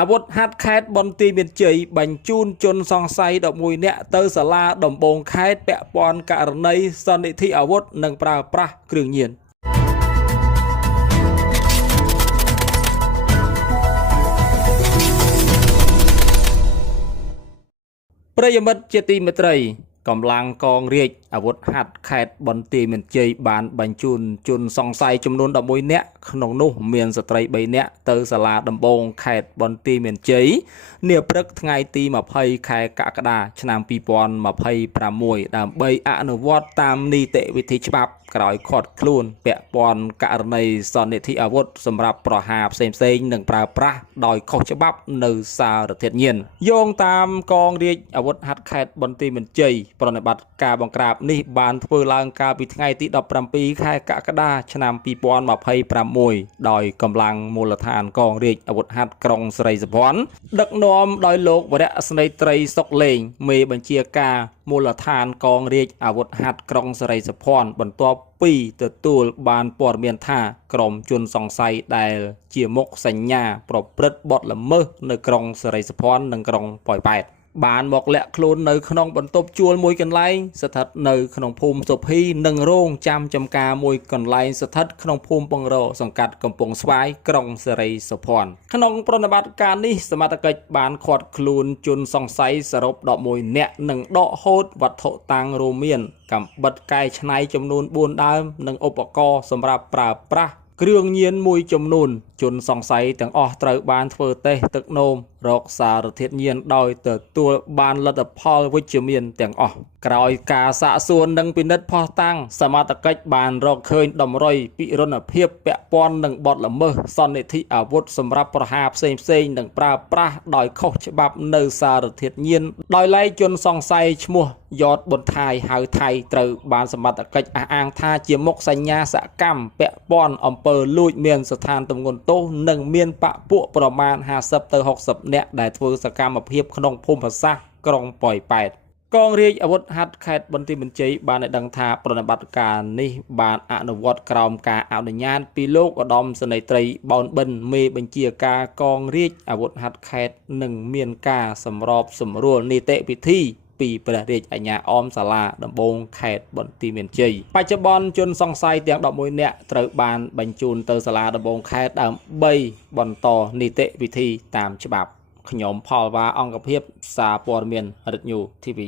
អាវុធហាត់ខេត្តបន្ទាយមានជ័យបញ្ជូនជនសង្ស័យ11នាក់ទៅសាលាដំបងខេត្តពាក់ព័ន្ធករណីសន្និធិអាវុធនិងប្រើប្រាស់គ្រឿងញៀនប្រិយមិត្តជាទីមេត្រីកម្លាំងកងរាជអាវុធហាត់ខេត្តបន្ទាយមានជ័យបានបញ្ជូនជនសង្ស័យចំនួន11នាក់ក្នុងនោះមានស្ត្រី3នាក់ទៅសាលាដំបងខេត្តបន្ទាយមានជ័យនាព្រឹកថ្ងៃទី20ខែកក្កដាឆ្នាំ2026ដើម្បីអនុវត្តតាមនីតិវិធីច្បាប់ក្រោយឃាត់ខ្លួនពាក់ព័ន្ធករណីសន្និធិអាវុធសម្រាប់ប្រហារផ្សេងៗនិងប្រើប្រាស់ដោយខុសច្បាប់នៅសារធាតុញៀនយោងតាមកងរាជអាវុធហាត់ខេត្តបន្ទាយមានជ័យប្រតិបត្តិការបង្ក្រាបនេះបានធ្វើឡើងកាលពីថ្ងៃទី17ខែកក្កដាឆ្នាំ2026ដោយកម្លាំងមូលដ្ឋានកងរាជអាវុធហាត់ក្រុងស្រីសុភ័ណ្ឌដឹកនាំដោយលោកវរៈស្នេហ៍ត្រីសុកលេងមេបញ្ជាការមូលដ្ឋានកងរាជអាវុធហាត់ក្រុងស្រីសុភ័ណ្ឌបន្ទាប់ពីទទួលបានព័ត៌មានថាក្រុមជនសង្ស័យដែលជាមុខសញ្ញាប្រព្រឹត្តបទល្មើសនៅក្រុងស្រីសុភ័ណ្ឌនិងក្រុងប៉ោយប៉ែតបានមកលាក់ខ្លួននៅក្នុងបន្ទប់ជួលមួយកន្លែងស្ថិតនៅក្នុងភូមិសុភីនិងរោងចាំចំការមួយកន្លែងស្ថិតក្នុងភូមិពងរសង្កាត់កំពង់ស្វាយក្រុងស្រីសុភ័ណ្ឌក្នុងប្រតិបត្តិការនេះសមត្ថកិច្ចបានឃាត់ខ្លួនជនសង្ស័យសរុប11នាក់និងដកហូតវត្ថុតាំងរួមមានកាំបិតកែច្នៃចំនួន4ដើមនិងឧបករណ៍សម្រាប់ប្រើប្រាស់គ្រឿងញៀនមួយចំនួនជនសង្ស័យទាំងអស់ត្រូវបានធ្វើតេស្តទឹកនោមរកសារធាតុញៀនដោយទទួលបានលទ្ធផលវិជ្ជមានទាំងអស់ក្រោយការសាកសួរនិងពិនិត្យភស្តុតាងសមត្ថកិច្ចបានរកឃើញតម្រុយពិរុណភាពពាក់ព័ន្ធនឹងបទល្មើសសន្និធិអាវុធសម្រាប់ប្រហារផ្សេងៗនិងប្រើប្រាស់ដោយខុសច្បាប់នៅសារធាតុញៀនដោយឡែកជនសង្ស័យឈ្មោះយ៉តប៊ុនថៃហៅថៃត្រូវបានសមត្ថកិច្ចអះអាងថាជាមុខសញ្ញាសកម្មពាក់ព័ន្ធអំពើលួចមានស្ថានទម្ងន់ទោសនិងមានបកពួកប្រមាណ50ទៅ60នាក់ដែលធ្វើសកម្មភាពក្នុងភូមិសាស្ត្រក្រុងប៉ោយប៉ែតកងរាជអាវុធហាត់ខេត្តបន្ទាយមានជ័យបានឲ្យដឹងថាប្រតិបត្តិការនេះបានអនុវត្តក្រោមការអនុញ្ញាតពីលោកឧត្តមសេនីយ៍ត្រីប៊ុនបិនមេបញ្ជាការកងរាជអាវុធហាត់ខេត្តនិងមានការសម្របសម្រួលនីតិវិធីពីព្រះរាជអាជ្ញាអមសាលាដំបងខេត្តបន្ទាយមានជ័យបច្ចុប្បន្នជនសង្ស័យទាំង11នាក់ត្រូវបានបញ្ជូនទៅសាលាដំបងខេត្តដើម្បីបន្តនីតិវិធីតាមច្បាប់ខ្ញុំផលវ៉ាអង្គភាពសារព័ត៌មានរិទ្ធញូ TV